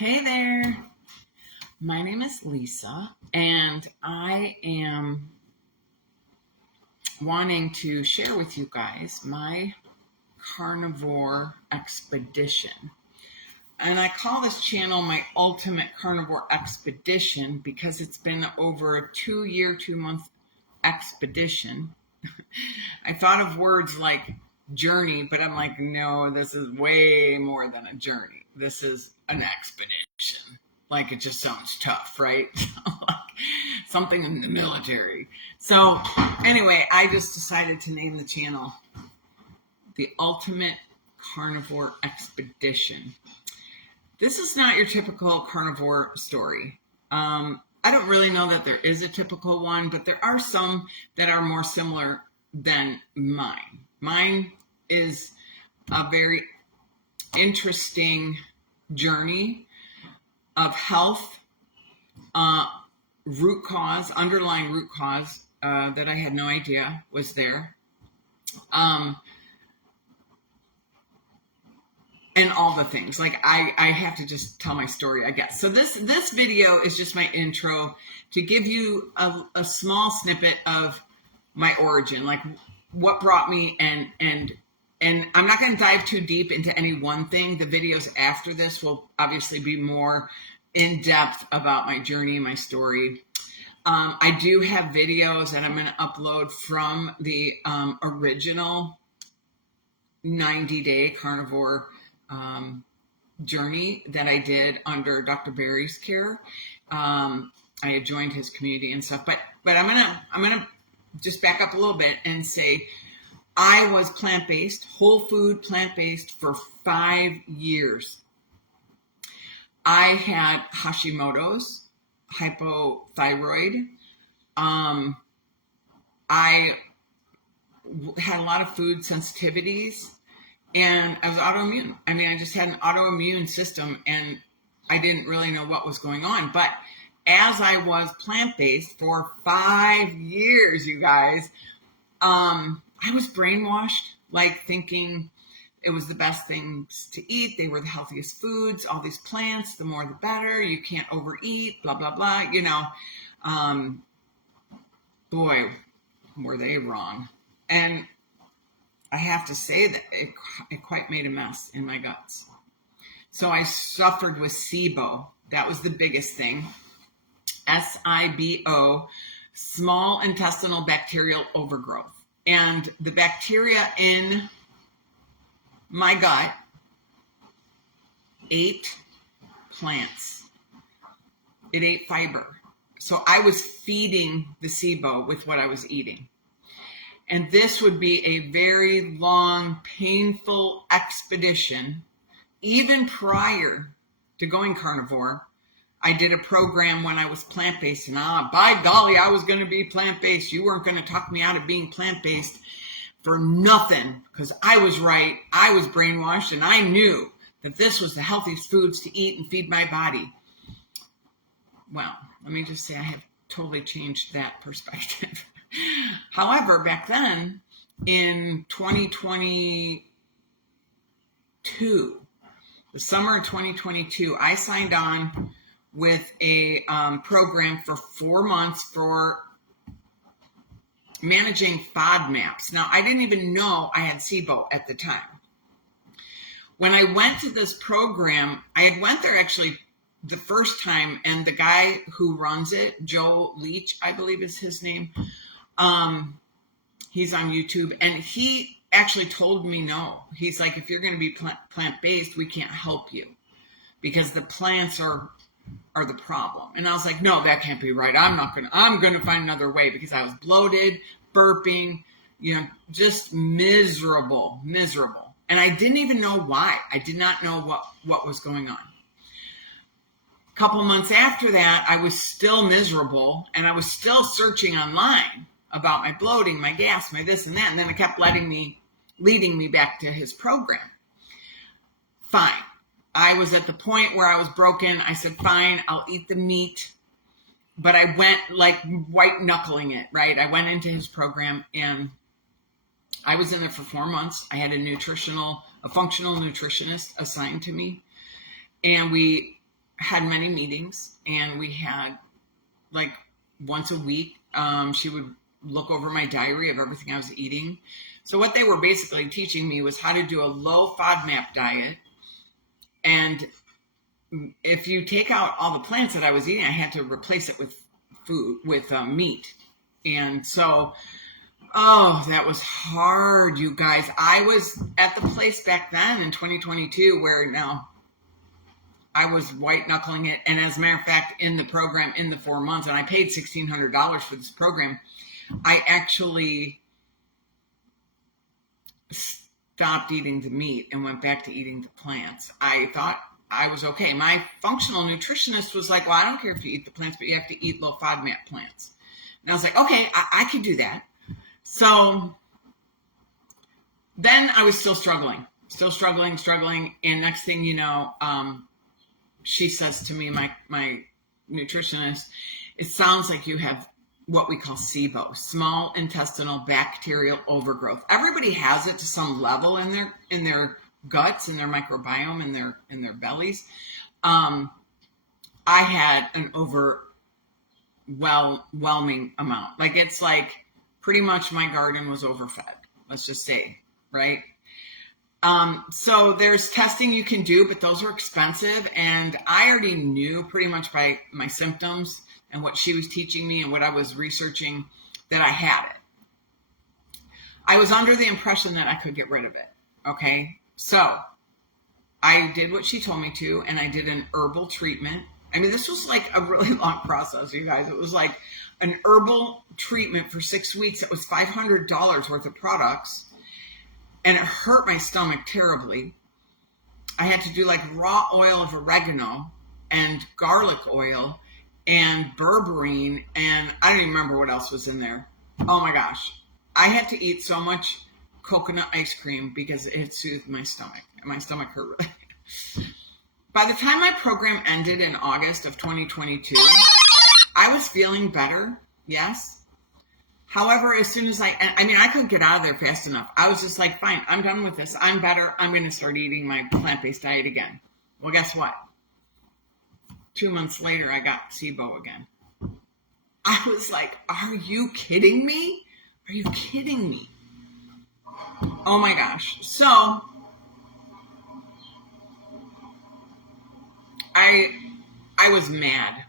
Hey there, my name is Lisa, and I am wanting to share with you guys my carnivore expedition. And I call this channel my ultimate carnivore expedition because it's been over a 2-month expedition. I thought of words like journey, but I'm like, no, this is way more than a journey. This is an expedition. Like, it just sounds tough, right? Like something in the military. So anyway, I just decided to name the channel the Ultimate Carnivore Expedition. This is not your typical carnivore story. I don't really know that there is a typical one, but there are some that are more similar than mine. Mine is a very interesting journey of health, underlying root cause that I had no idea was there. And all the things. Like, I have to just tell my story, I guess. So this video is just my intro to give you a small snippet of my origin, like what brought me, and I'm not going to dive too deep into any one thing. The videos after this will obviously be more in depth about my journey, my story. I do have videos that I'm going to upload from the original 90-day carnivore journey that I did under Dr. Barry's care. I had joined his community and stuff, but I'm gonna just back up a little bit and say I was plant-based, whole food plant-based for 5 years. I had Hashimoto's, hypothyroid. I had a lot of food sensitivities. And I was autoimmune. I mean, I just had an autoimmune system and I didn't really know what was going on. But as I was plant-based for 5 years, you guys, I was brainwashed, like thinking it was the best things to eat. They were the healthiest foods, all these plants, the more the better. You can't overeat, blah, blah, blah. You know, boy, were they wrong. And I have to say that it quite made a mess in my guts. So I suffered with SIBO. That was the biggest thing. SIBO, small intestinal bacterial overgrowth. And the bacteria in my gut ate plants. It ate fiber. So I was feeding the SIBO with what I was eating. And this would be a very long, painful expedition. Even prior to going carnivore, I did a program when I was plant-based. And by golly, I was going to be plant-based. You weren't going to talk me out of being plant-based for nothing, because I was right. I was brainwashed, and I knew that this was the healthiest foods to eat and feed my body. Well, let me just say I have totally changed that perspective. However, back then in 2022, the summer of 2022, I signed on with a program for 4 months for managing FODMAPs. Now, I didn't even know I had SIBO at the time. When I went to this program, I had went there actually the first time, and the guy who runs it, Joe Leach, I believe is his name, he's on YouTube, and he actually told me no. He's like, if you're going to be plant-based, we can't help you because the plants are the problem. And I was like, no, that can't be right. I'm going to find another way, because I was bloated, burping, just miserable. And I didn't even know why. I did not know what was going on. A couple months after that, I was still miserable, and I was still searching online about my bloating, my gas, my this and that. And then it kept leading me back to his program. Fine. I was at the point where I was broken. I said, fine, I'll eat the meat. But I went like white knuckling it, right? I went into his program and I was in there for 4 months. I had a functional nutritionist assigned to me. And we had many meetings, and we had like once a week, she would look over my diary of everything I was eating. So what they were basically teaching me was how to do a low FODMAP diet. And if you take out all the plants that I was eating, I had to replace it with meat. And so, oh, that was hard, you guys. I was at the place back then in 2022 where now I was white knuckling it. And as a matter of fact, in the program, in the 4 months, and I paid $1,600 for this program, I actually stopped eating the meat and went back to eating the plants. I thought I was okay. My functional nutritionist was like, well, I don't care if you eat the plants, but you have to eat low FODMAP plants. And I was like, okay, I could do that. So then I was still struggling. And next thing you know, she says to me, my nutritionist, it sounds like you have what we call SIBO, small intestinal bacterial overgrowth. Everybody has it to some level in their guts, in their microbiome, in their bellies. I had an overwhelming amount. Like, it's like pretty much my garden was overfed, let's just say, right? So there's testing you can do, but those are expensive. And I already knew pretty much by my symptoms and what she was teaching me and what I was researching that I had it. I was under the impression that I could get rid of it. Okay. So I did what she told me to, and I did an herbal treatment. I mean, this was like a really long process, you guys. It was like an herbal treatment for 6 weeks. It was $500 worth of products, and it hurt my stomach terribly. I had to do like raw oil of oregano and garlic oil and berberine, and I don't even remember what else was in there. Oh my gosh. I had to eat so much coconut ice cream because it had soothed my stomach. My stomach hurt really. By the time my program ended in August of 2022, I was feeling better, yes. However, as soon as I couldn't get out of there fast enough. I was just like, fine, I'm done with this. I'm better. I'm going to start eating my plant-based diet again. Well, guess what? 2 months later, I got SIBO again. I was like, are you kidding me? Are you kidding me? Oh my gosh. So I was mad.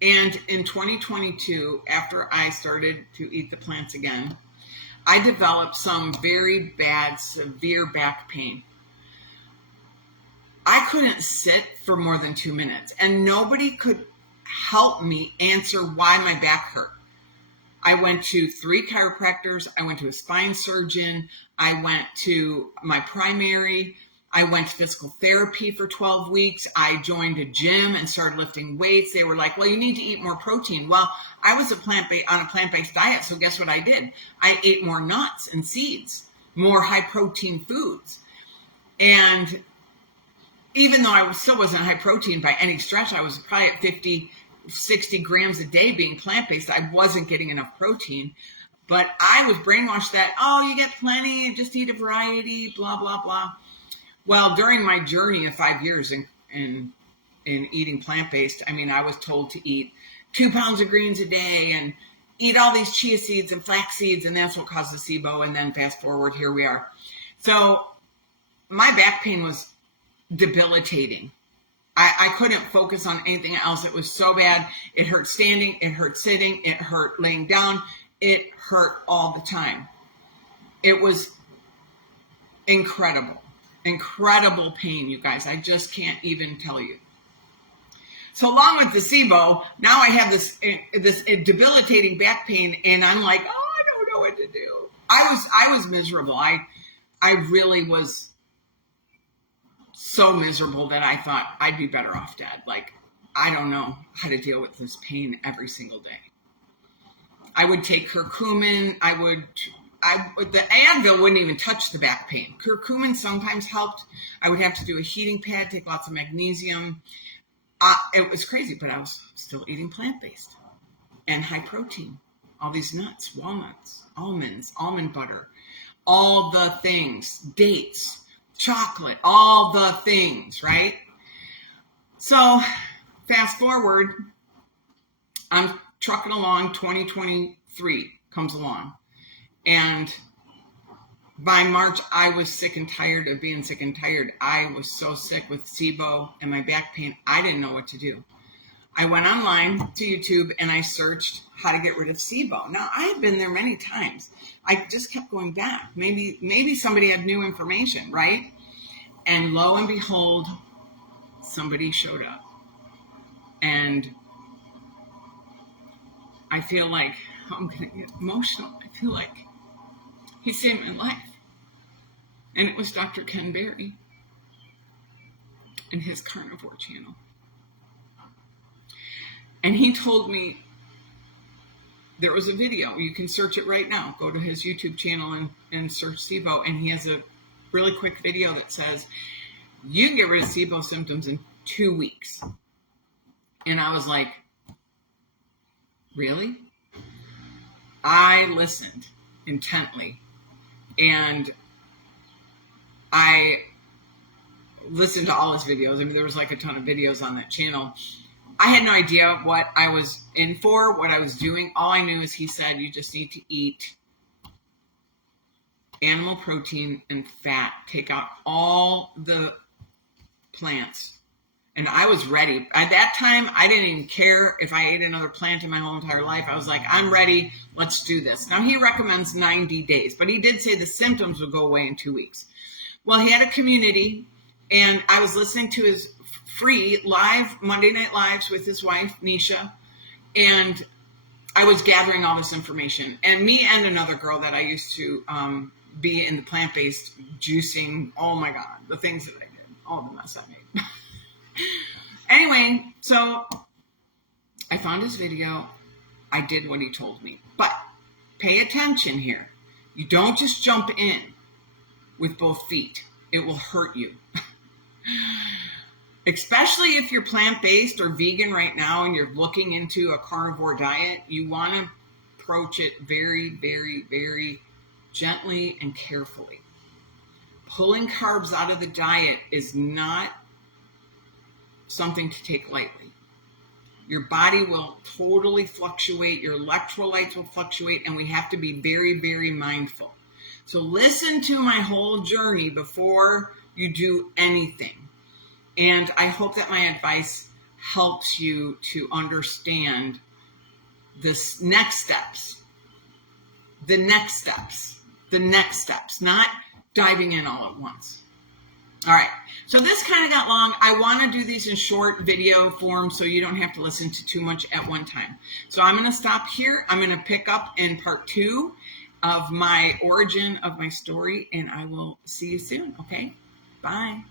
And in 2022, after I started to eat the plants again, I developed some very bad, severe back pain. I couldn't sit for more than 2 minutes, and nobody could help me answer why my back hurt. I went to 3 chiropractors. I went to a spine surgeon. I went to my primary. I went to physical therapy for 12 weeks. I joined a gym and started lifting weights. They were like, well, you need to eat more protein. Well, I was on a plant-based diet, so guess what I did? I ate more nuts and seeds, more high-protein foods. And even though I still wasn't high protein by any stretch, I was probably at 50, 60 grams a day being plant-based. I wasn't getting enough protein, but I was brainwashed that, oh, you get plenty, just eat a variety, blah, blah, blah. Well, during my journey of 5 years in eating plant-based, I mean, I was told to eat 2 pounds of greens a day and eat all these chia seeds and flax seeds, and that's what caused the SIBO. And then fast forward, here we are. So my back pain was debilitating. I couldn't focus on anything else. It was so bad. It hurt standing. It hurt sitting. It hurt laying down. It hurt all the time. It was incredible pain, you guys. I just can't even tell you. So along with the SIBO, now I have this debilitating back pain, and I'm like, oh, I don't know what to do. I was miserable. I really was so miserable that I thought I'd be better off dead. Like, I don't know how to deal with this pain every single day. I would take curcumin. The Advil wouldn't even touch the back pain. Curcumin sometimes helped. I would have to do a heating pad, take lots of magnesium. It was crazy, but I was still eating plant-based and high protein. All these nuts, walnuts, almonds, almond butter, all the things, dates, chocolate, all the things, right? So fast forward, I'm trucking along, 2023 comes along. And by March, I was sick and tired of being sick and tired. I was so sick with SIBO and my back pain. I didn't know what to do. I went online to YouTube and I searched how to get rid of SIBO. Now, I had been there many times. I just kept going back. Maybe somebody had new information, right? And lo and behold, somebody showed up. And I feel like I'm going to get emotional. I feel like he saved my life. And it was Dr. Ken Berry and his Carnivore channel. And he told me there was a video. You can search it right now. Go to his YouTube channel and search SIBO. And he has a really quick video that says, you can get rid of SIBO symptoms in 2 weeks. And I was like, really? I listened intently. And I listened to all his videos. I mean, there was like a ton of videos on that channel. I had no idea what I was in for, what I was doing. All I knew is he said, you just need to eat animal protein and fat. Take out all the plants. And I was ready. At that time, I didn't even care if I ate another plant in my whole entire life. I was like, I'm ready. Let's do this. Now, he recommends 90 days, but he did say the symptoms would go away in 2 weeks. Well, he had a community, and I was listening to his free live Monday Night Lives with his wife, Nisha, and I was gathering all this information. And me and another girl that I used to be in the plant-based juicing, oh my God, the things that I did, all the mess I made. Anyway, so I found his video. I did what he told me. But pay attention here. You don't just jump in with both feet. It will hurt you. Especially if you're plant-based or vegan right now and you're looking into a carnivore diet, you want to approach it very, very, very gently and carefully. Pulling carbs out of the diet is not something to take lightly. Your body will totally fluctuate. Your electrolytes will fluctuate, and we have to be very, very mindful. So listen to my whole journey before you do anything. And I hope that my advice helps you to understand this next steps, not diving in all at once. All right, so this kind of got long. I want to do these in short video form so you don't have to listen to too much at one time. So I'm going to stop here. I'm going to pick up in part 2 of my origin of my story, and I will see you soon, okay? Bye.